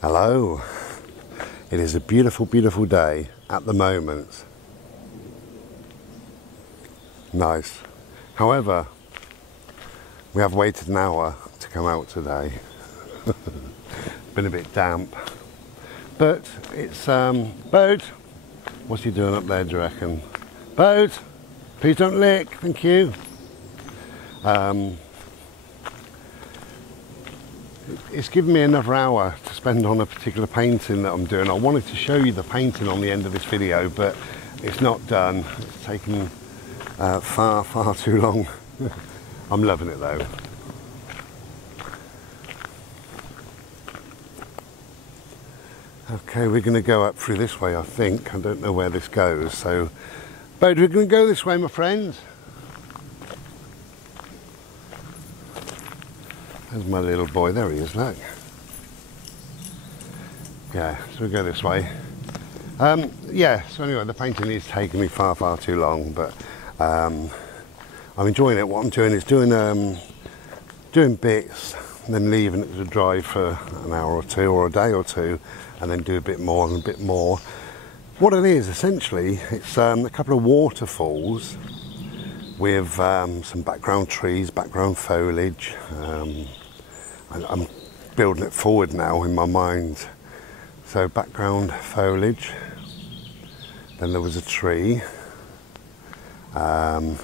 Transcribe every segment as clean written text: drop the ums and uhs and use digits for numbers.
Hello. It is a beautiful, beautiful day at the moment. Nice. However, we have waited an hour to come out today. Been a bit damp. But it's, Bode, what's he doing up there, do you reckon? Bode, please don't lick, thank you. It's given me another hour to spend on a particular painting that I'm doing. I wanted to show you the painting on the end of this video, but it's not done. It's taken far, far too long. I'm loving it though. Okay, we're going to go up through this way, I think. I don't know where this goes, so... Bode, we're going to go this way, my friends. There's my little boy, there he is, look. Yeah, so we go this way. Yeah, so anyway, the painting is taking me far, far too long, but I'm enjoying it. What I'm doing is doing bits, and then leaving it to dry for an hour or two, or a day or two, and then do a bit more and a bit more. What it is, essentially, it's a couple of waterfalls with some background trees, background foliage. I'm building it forward now in my mind. So background foliage, then there was a tree, and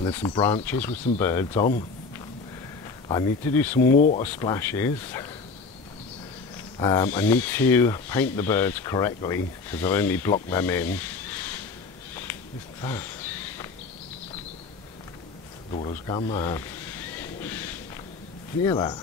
then some branches with some birds on. I need to do some water splashes. I need to paint the birds correctly because I've only blocked them in. What's that? The water's gone mad. Can you hear that?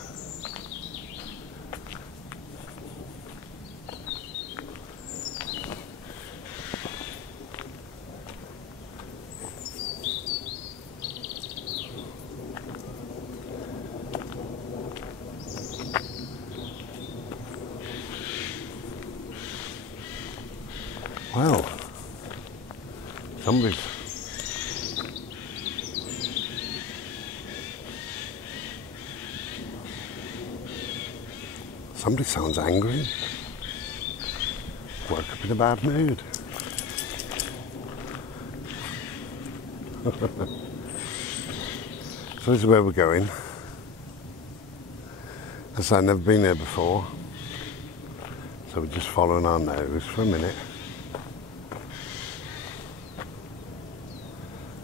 Well, somebody sounds angry. Woke up in a bad mood. So this is where we're going. As I've never been there before, so we're just following our nose for a minute.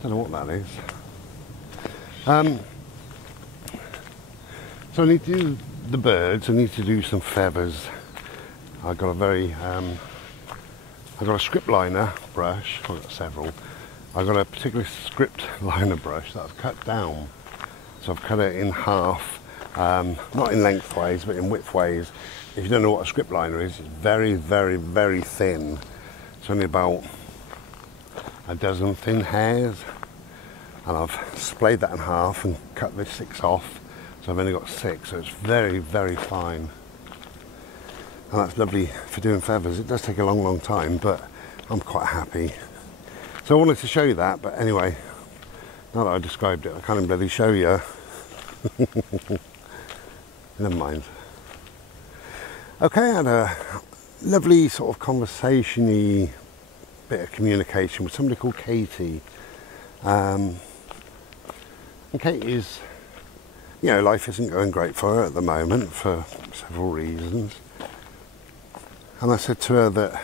Don't know what that is. So I need to do the birds. I need to do some feathers. I've got a script liner brush. I've got several. I've got a particular script liner brush that I've cut down. So I've cut it in half, not in lengthways, but in widthways. If you don't know what a script liner is, it's very, very, very thin. It's only about a dozen thin hairs, and I've splayed that in half and cut this 6 off, so I've only got 6, so it's very, very fine, and that's lovely for doing feathers. It does take a long, long time, but I'm quite happy. So I wanted to show you that, but anyway, now that I described it, I can't even bloody show you. Never mind. Okay, I had a lovely sort of conversation-y bit of communication with somebody called Katie. And Katie's, you know, life isn't going great for her at the moment for several reasons. And I said to her that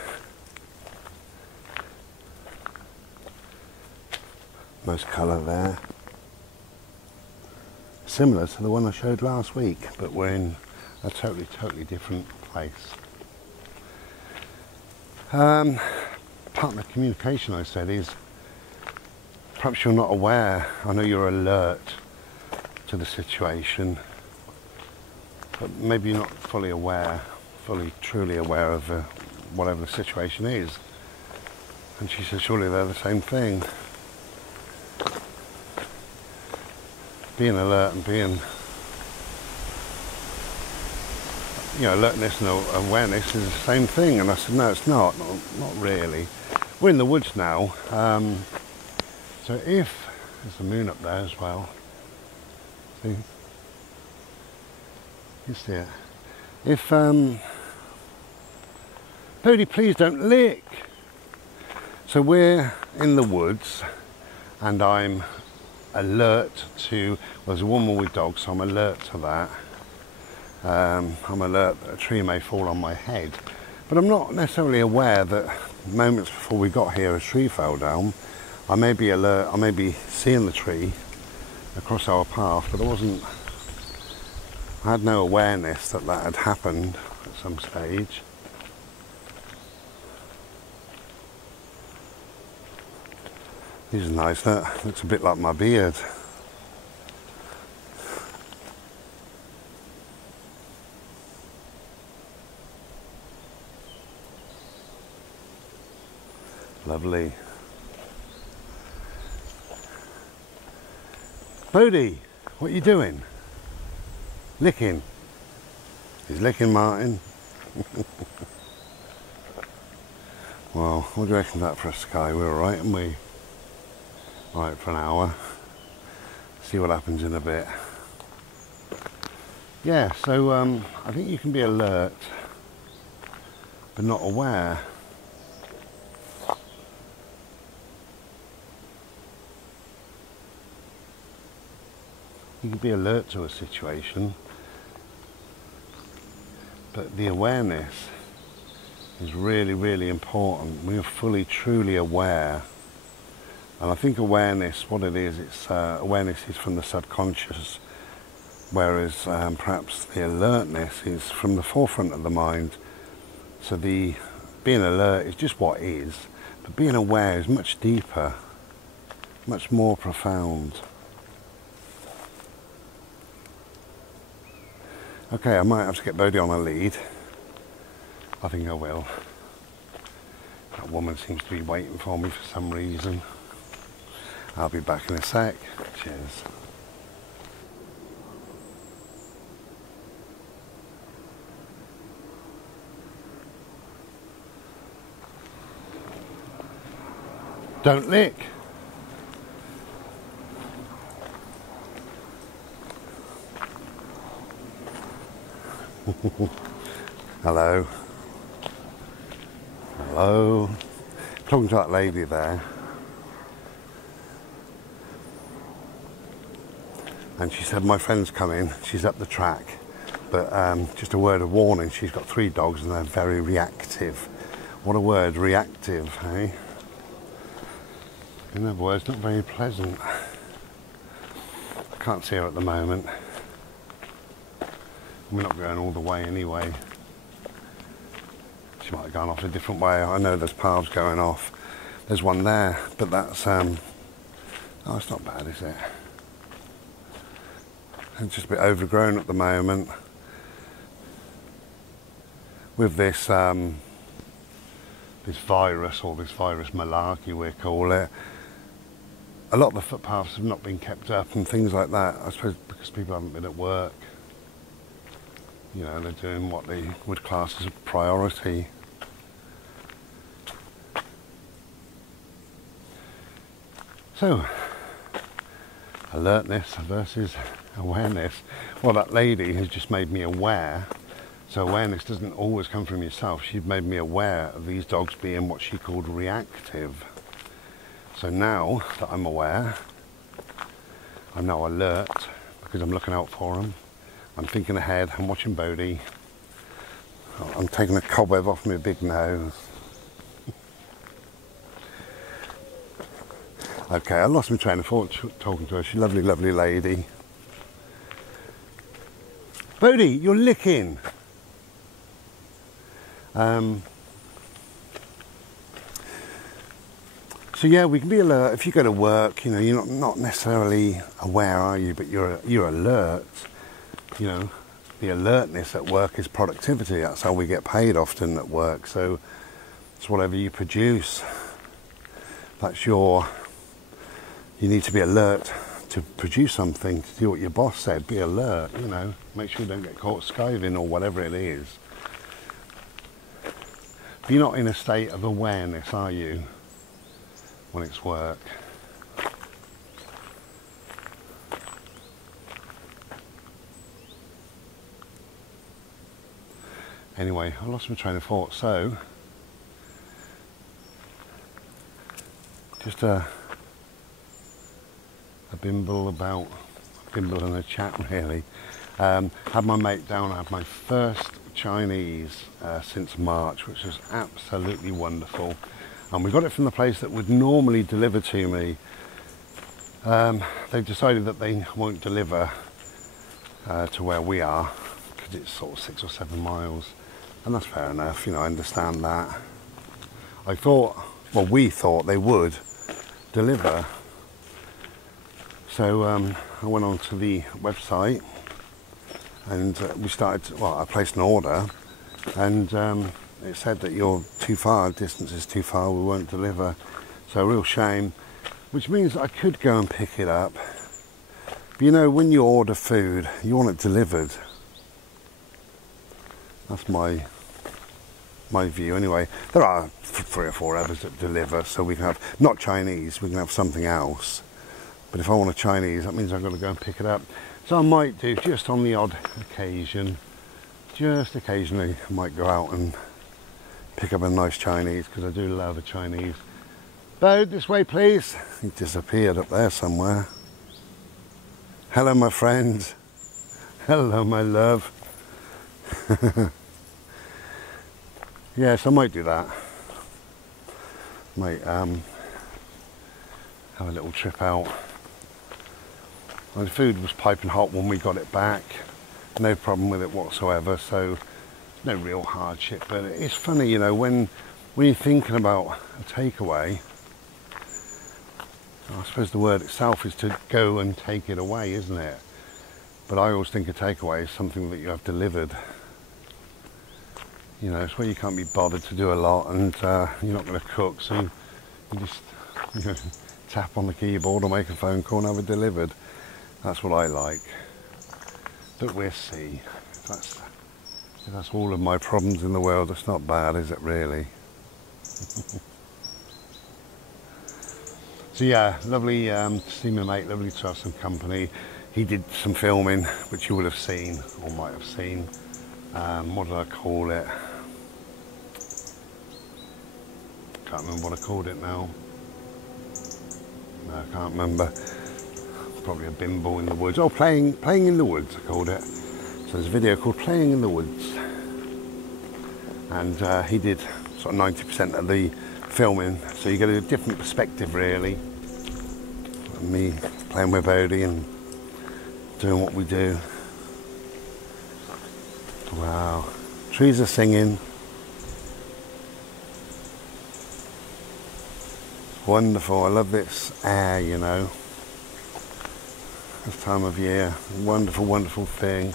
most colour there, similar to the one I showed last week, but we're in a totally different place. Part of the communication, I said, is perhaps you're not aware. I know you're alert to the situation, but maybe you're not fully aware, truly aware of whatever the situation is. And she said, surely they're the same thing. Being alert and being, you know, alertness and awareness is the same thing. And I said, no, it's not really. We're in the woods now. So if, there's the moon up there as well. See? You see it? If Bodie, please don't lick. So we're in the woods and I'm alert to, well, there's a woman with dogs, so I'm alert to that. I'm alert that a tree may fall on my head, but I'm not necessarily aware that moments before we got here a tree fell down. I may be alert, I may be seeing the tree across our path, but I had no awareness that that had happened at some stage. This is nice, that looks a bit like my beard. Lovely. Bodie, what are you doing? Licking. He's licking Martin. Well, what do you reckon of that for a sky? We're alright, aren't we? Alright for an hour. See what happens in a bit. Yeah, so I think you can be alert but not aware. You can be alert to a situation, but the awareness is really, really important. We are fully, truly aware. And I think awareness, what it is, it's awareness is from the subconscious, whereas perhaps the alertness is from the forefront of the mind. So the being alert is just what is, but being aware is much deeper, much more profound. Okay, I might have to get Bodie on a lead. I think I will. That woman seems to be waiting for me for some reason. I'll be back in a sec. Cheers. Don't lick. Hello. Hello. Talking to that lady there. And she said, my friend's coming, she's up the track. But just a word of warning, she's got 3 dogs and they're very reactive. What a word, reactive, eh? In other words, not very pleasant. I can't see her at the moment. We're not going all the way anyway. She might have gone off a different way. I know there's paths going off. There's one there, but that's, oh, it's not bad, is it? It's just a bit overgrown at the moment. With this, this virus, or this virus malarkey we call it, a lot of the footpaths have not been kept up and things like that. I suppose because people haven't been at work. You know, they're doing what they would class as a priority. So, alertness versus awareness. Well, that lady has just made me aware. So awareness doesn't always come from yourself. She's made me aware of these dogs being what she called reactive. So now that I'm aware, I'm now alert because I'm looking out for them. I'm thinking ahead, I'm watching Bodie. I'm taking a cobweb off my big nose. Okay, I lost my train of thought talking to her. She's a lovely, lovely lady. Bodie, you're licking. So yeah, we can be alert. If you go to work, you know, you're not necessarily aware, are you? But you're alert. You know, the alertness at work is productivity. That's how we get paid often at work. So it's whatever you produce. That's your. You need to be alert to produce something, to do what your boss said. Be alert. You know, make sure you don't get caught skiving or whatever it is. But you're not in a state of awareness, are you? When it's work. Anyway, I lost my train of thought. So just a bimble and a chat really. Had my mate down, I had my first Chinese since March, which was absolutely wonderful. And we got it from the place that would normally deliver to me. They've decided that they won't deliver to where we are because it's sort of 6 or 7 miles, and that's fair enough, you know, I understand that. I thought, well, we thought they would deliver. So I went onto the website and we started, well, I placed an order, and it said that you're too far, distance is too far, we won't deliver. So a real shame, which means I could go and pick it up. But you know, when you order food, you want it delivered. That's my view anyway. There are 3 or 4 others that deliver, so we can have, not Chinese, we can have something else. But if I want a Chinese, that means I've got to go and pick it up. So I might do, just on the odd occasion, just occasionally, I might go out and pick up a nice Chinese, because I do love a Chinese. Bode, this way please. He disappeared up there somewhere. Hello my friend. Hello my love. Yes, I might do that. Might have a little trip out. And the food was piping hot when we got it back. No problem with it whatsoever, so no real hardship. But it's funny, you know, when you're thinking about a takeaway, I suppose the word itself is to go and take it away, isn't it? But I always think a takeaway is something that you have delivered. You know, it's where you can't be bothered to do a lot, and you're not going to cook, so you just, you know, tap on the keyboard or make a phone call and have it delivered. That's what I like. But we'll see. If that's all of my problems in the world, it's not bad, is it really? So yeah, lovely to see my mate, lovely to have some company. He did some filming, which you will have seen, or might have seen. What did I call it? Can't remember what I called it now. No, I can't remember. Probably a bimble in the woods. Oh, playing in the woods, I called it. So there's a video called Playing in the Woods. And he did sort of 90% of the filming, so you get a different perspective really. Me playing with Odie and doing what we do. Wow, trees are singing. Wonderful, I love this air, you know. This time of year, wonderful, wonderful thing.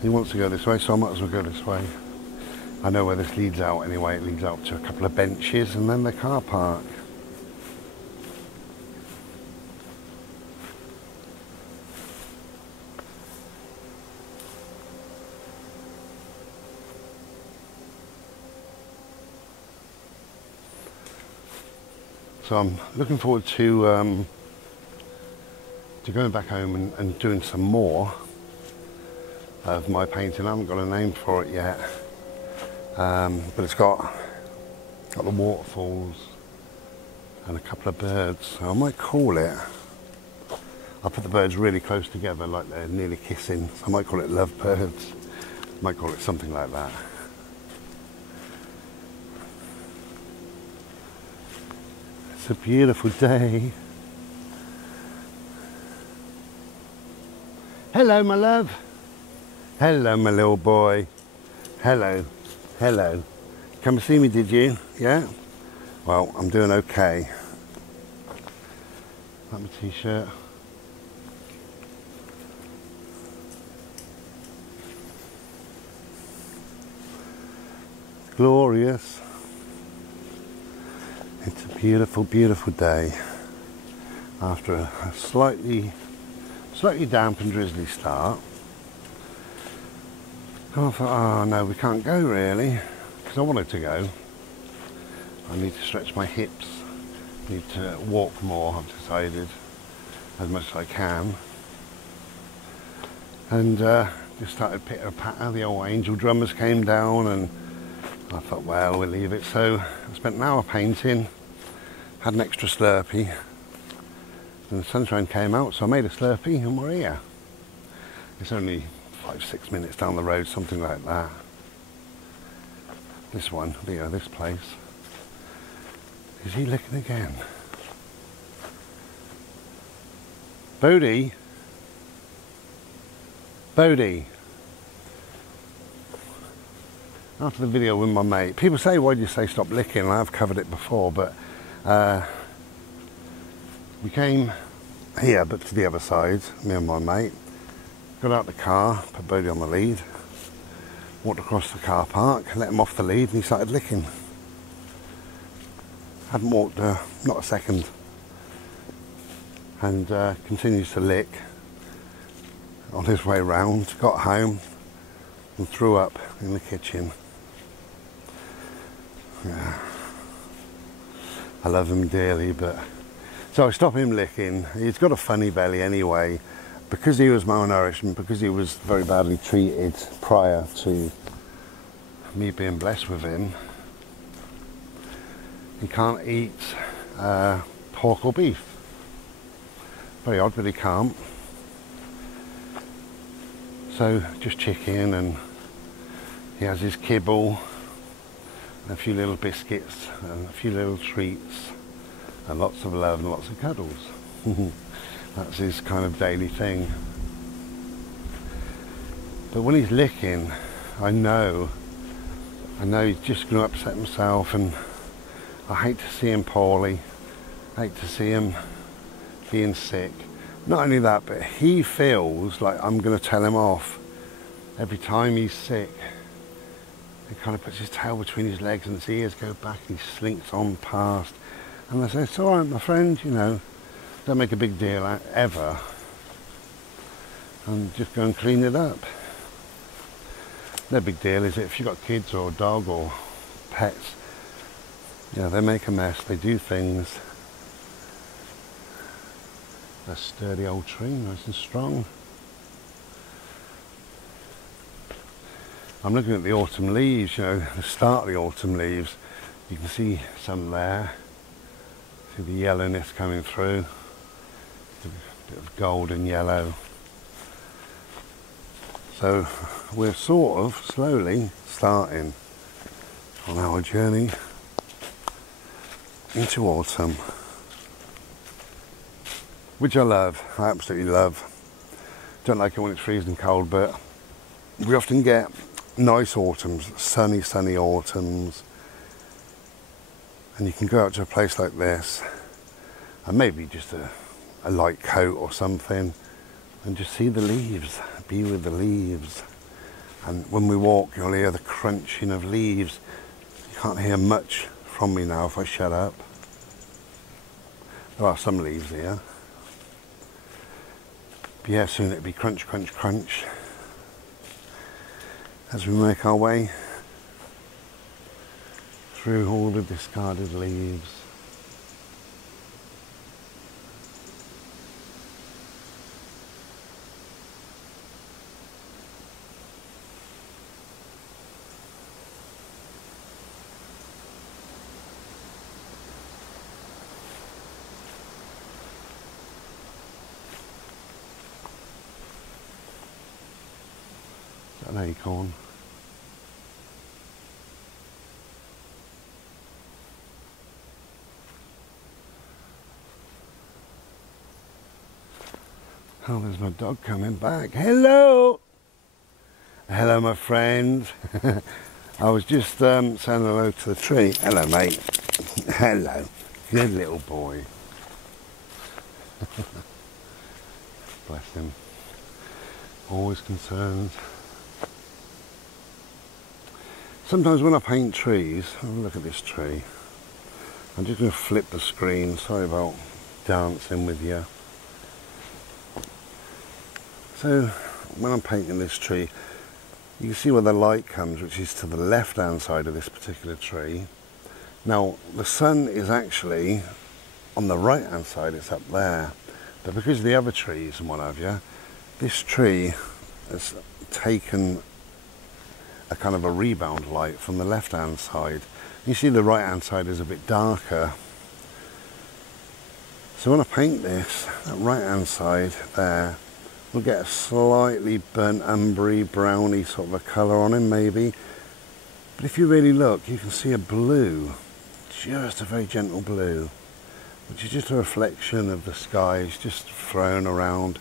He wants to go this way, so I might as well go this way. I know where this leads out anyway. It leads out to a couple of benches and then the car park. So I'm looking forward to going back home and doing some more of my painting. I haven't got a name for it yet, but it's got the waterfalls and a couple of birds, so I might call it, I'll put the birds really close together like they're nearly kissing, so I might call it Love Birds, I might call it something like that. It's a beautiful day. Hello my love. Hello my little boy. Hello. Hello. Come and see me, did you? Yeah? Well, I'm doing okay. That's my t-shirt. It's glorious. It's a beautiful, beautiful day after a slightly damp and drizzly start. And I thought, oh no, we can't go really, because I wanted to go. I need to stretch my hips, need to walk more, I've decided, as much as I can. and just started pitter-patter. The old angel drummers came down, and I thought, well, we'll leave it. So I spent an hour painting, had an extra Slurpee, and the sunshine came out, so I made a Slurpee and we're here. It's only 5-6 minutes down the road, something like that. This one, this place. Is he licking again? Bodie? Bodie? After the video with my mate, people say, why do you say stop licking? And I've covered it before, but we came here, but to the other side, me and my mate. Got out the car, put Bodie on the lead, walked across the car park, let him off the lead, and he started licking. Hadn't walked not a second, and continues to lick on his way round. Got home and threw up in the kitchen. Yeah. I love him dearly, but so I stopped him licking. He's got a funny belly anyway, because he was malnourished and because he was very badly treated prior to me being blessed with him. He can't eat pork or beef. Very odd, but he can't. So just chicken, and he has his kibble, and a few little biscuits, and a few little treats, and lots of love and lots of cuddles. That's his kind of daily thing. But when he's licking, I know he's just going to upset himself, and I hate to see him poorly. I hate to see him being sick. Not only that, but he feels like I'm going to tell him off every time he's sick. He kind of puts his tail between his legs and his ears go back, and he slinks on past. And I say, it's all right, my friend, you know, don't make a big deal out ever, and just go and clean it up. No big deal, is it? If you've got kids or a dog or pets, yeah, they make a mess, they do things. A sturdy old tree, nice and strong. I'm looking at the autumn leaves, you know, the start of the autumn leaves. You can see some there. See the yellowness coming through. A bit of gold and yellow. So we're sort of slowly starting on our journey into autumn, which I love. I absolutely love. Don't like it when it's freezing cold, but we often get nice autumns, sunny autumns, and you can go out to a place like this and maybe just a light coat or something and just see the leaves, be with the leaves. And when we walk, you'll hear the crunching of leaves. You can't hear much from me now if I shut up. There are some leaves here. But yeah, soon it'll be crunch, crunch, crunch as we make our way through all the discarded leaves. Is that an acorn? Oh, there's my dog coming back. Hello! Hello, my friend. I was just saying hello to the tree. Hello, mate. Hello. Good little boy. Bless him. Always concerned. Sometimes when I paint trees, have a look at this tree. I'm just going to flip the screen. Sorry about dancing with you. So when I'm painting this tree, you can see where the light comes, which is to the left hand side of this particular tree. Now the sun is actually on the right hand side, it's up there, but because of the other trees and what have you, this tree has taken a kind of a rebound light from the left hand side. You see the right hand side is a bit darker. So when I paint this, that right hand side there, we'll get a slightly burnt umbery, browny sort of a colour on him maybe. But if you really look, you can see a blue, just a very gentle blue, which is just a reflection of the sky. It's just thrown around,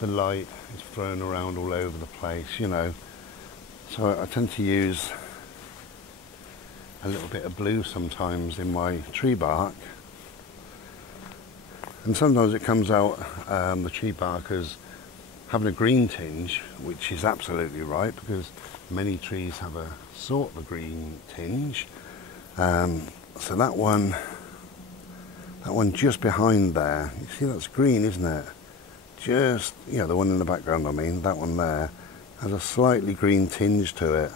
the light is thrown around all over the place, you know. So I tend to use a little bit of blue sometimes in my tree bark. And sometimes it comes out, the tree bark as having a green tinge, which is absolutely right, because many trees have a sort of a green tinge. So that one just behind there, you see that's green, isn't it? Just, you know, the one in the background, I mean, that one there has a slightly green tinge to it.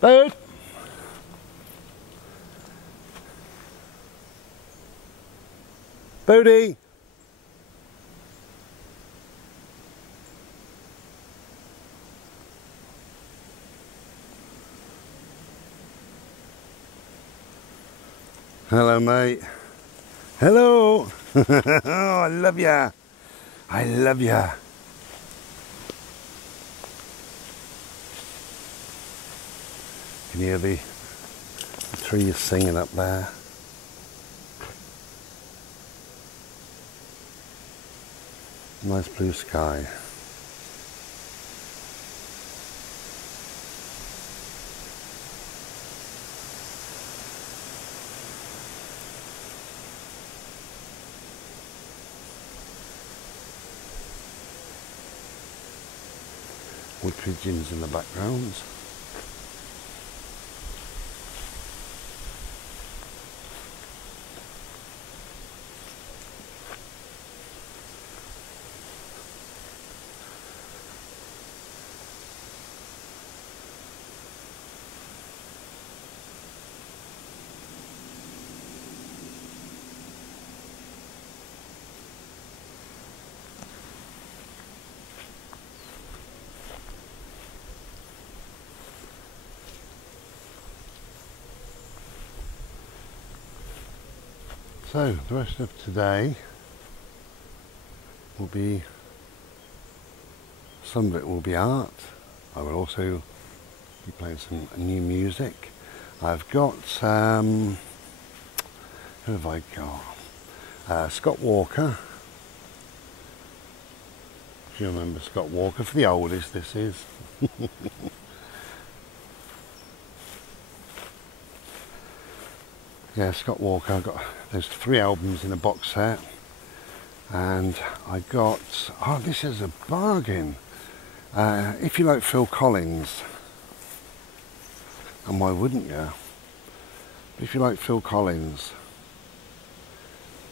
Bird! Bodie! Hello, mate. Hello! Oh, I love ya. I love ya. Can you hear the trees singing up there? Nice blue sky. Wood pigeons in the background. So the rest of today will be, some of it will be art. I will also be playing some new music. I've got, who have I got? Scott Walker. If you remember Scott Walker, for the oldest this is. Yeah, Scott Walker. I got those 3 albums in a box set, and I got, oh, this is a bargain. If you like Phil Collins, and why wouldn't you? If you like Phil Collins,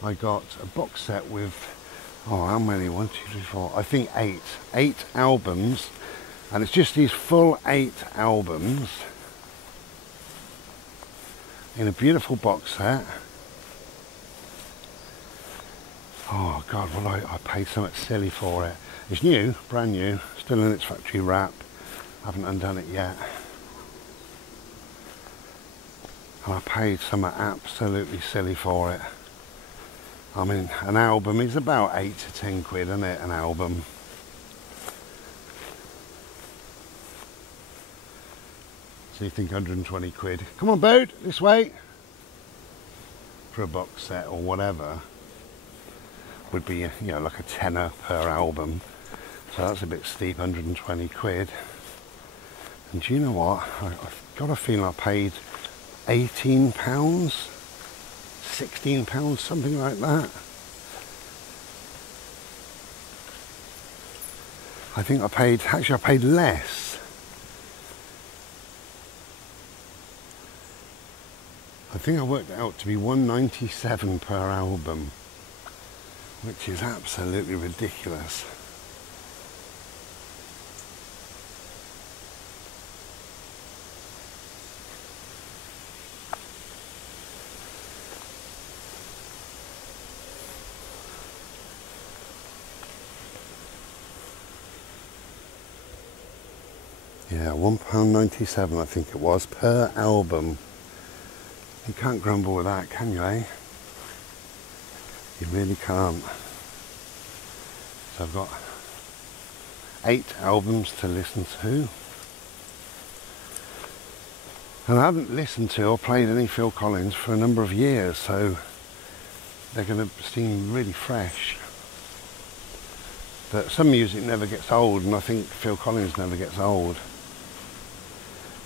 I got a box set with, oh, how many? 1, 2, 3, 4. I think 8 albums, and it's just these full 8 albums in a beautiful box set. Oh God, well I paid so much silly for it. It's new, brand new, still in its factory wrap. Haven't undone it yet. And I paid something absolutely silly for it. I mean, an album is about 8 to 10 quid, isn't it, an album? So you think 120 quid. Come on, Bode, this way. For a box set or whatever, would be, you know, like a tenner per album. So that's a bit steep, 120 quid. And do you know what? I've got a feeling I paid £18, £16, something like that. I think I paid less. I think I worked it out to be £1.97 per album, which is absolutely ridiculous. Yeah, £1.97 I think it was per album. You can't grumble with that, can you, eh? You really can't. So I've got 8 albums to listen to. And I haven't listened to or played any Phil Collins for a number of years, so they're going to seem really fresh. But some music never gets old, and I think Phil Collins never gets old.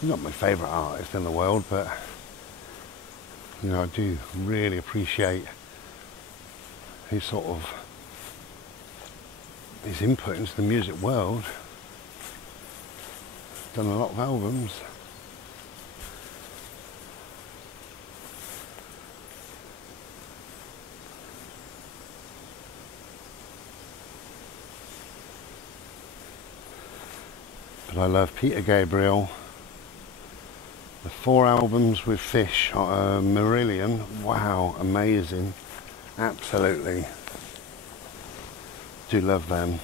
He's not my favourite artist in the world, but you know, I do really appreciate his sort of his input into the music world. Done a lot of albums. But I love Peter Gabriel. The 4 albums with Fish, Marillion, wow, amazing, absolutely. Do love them.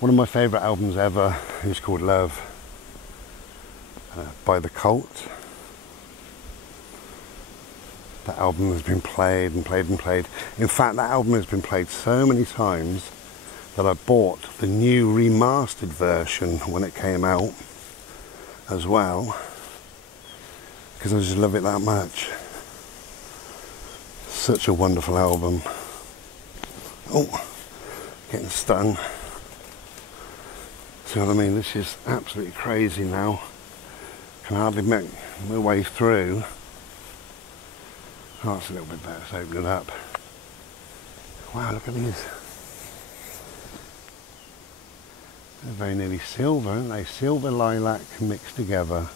One of my favourite albums ever is called Love by The Cult. That album has been played and played and played. In fact, that album has been played so many times that I bought the new remastered version when it came out as well, because I just love it that much. Such a wonderful album. Oh, getting stung. See what I mean? This is absolutely crazy now. Can hardly make my way through. Oh, it's a little bit better. Let's open it up. Wow, look at these. They're very nearly silver, aren't they? Silver lilac mixed together.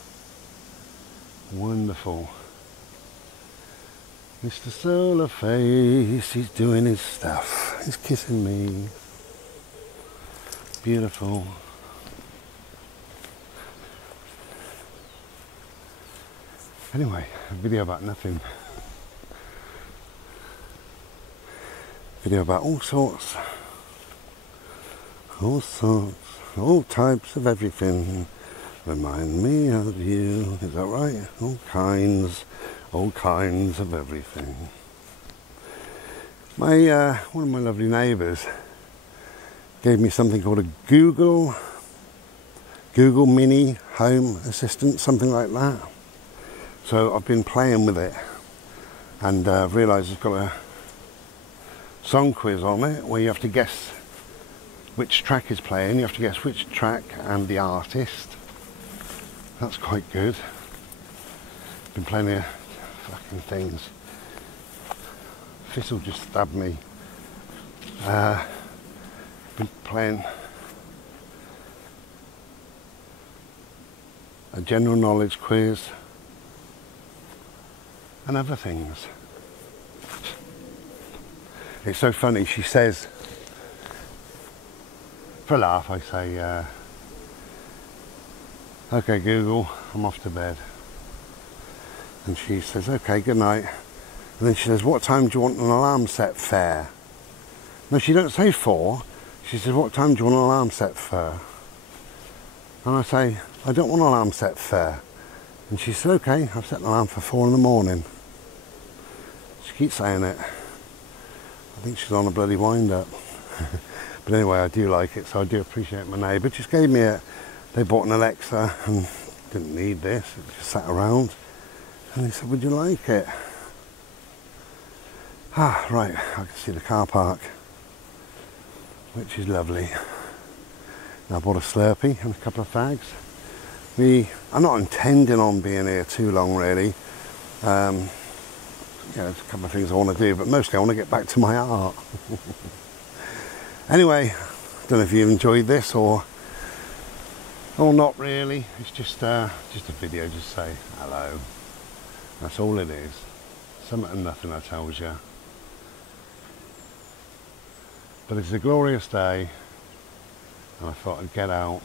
Wonderful. Mr. Solar Face, he's doing his stuff. He's kissing me. Beautiful. Anyway, a video about nothing. Video about all sorts. All sorts. All types of everything. Remind me of you. Is that right? All kinds of everything. My one of my lovely neighbours gave me something called a Google Mini Home Assistant, something like that. So I've been playing with it, and I've realised it's got a song quiz on it where you have to guess which track is playing. You have to guess which track and the artist. That's quite good. Been playing here. Fucking things. This'll just stab me. Been playing a general knowledge quiz and other things. It's so funny. She says, for a laugh, I say, okay Google, I'm off to bed. And she says, okay, good night. And then she says, what time do you want an alarm set for? No, she don't say 4. She says, what time do you want an alarm set for? And I say, I don't want an alarm set for. And she said, okay, I've set an alarm for 4 in the morning. She keeps saying it. I think she's on a bloody wind-up. But anyway, I do like it, so I do appreciate my neighbour. Just gave me they bought an Alexa and didn't need this, it just sat around. And he said, would you like it? Ah, right, I can see the car park, which is lovely. Now I bought a Slurpee and a couple of fags. I'm not intending on being here too long, really. Yeah, there's a couple of things I want to do, but mostly I want to get back to my art. Anyway, I don't know if you enjoyed this or not really. It's just a video, just say hello. That's all it is. Something and nothing, I tells you. But it's a glorious day, and I thought I'd get out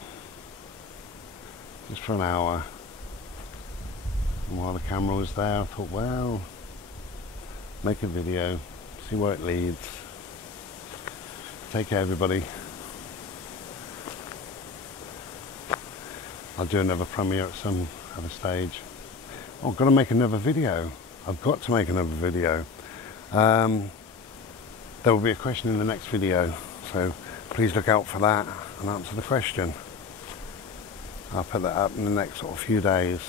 just for an hour. And while the camera was there, I thought, well, make a video, see where it leads. Take care, everybody. I'll do another premiere at some other stage. Oh, I've got to make another video. I've got to make another video. There will be a question in the next video, so please look out for that and answer the question. I'll put that up in the next sort of few days.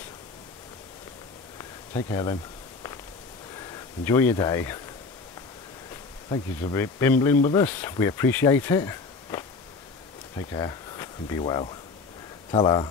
Take care then. Enjoy your day. Thank you for bimbling with us. We appreciate it. Take care and be well. Ta-ra.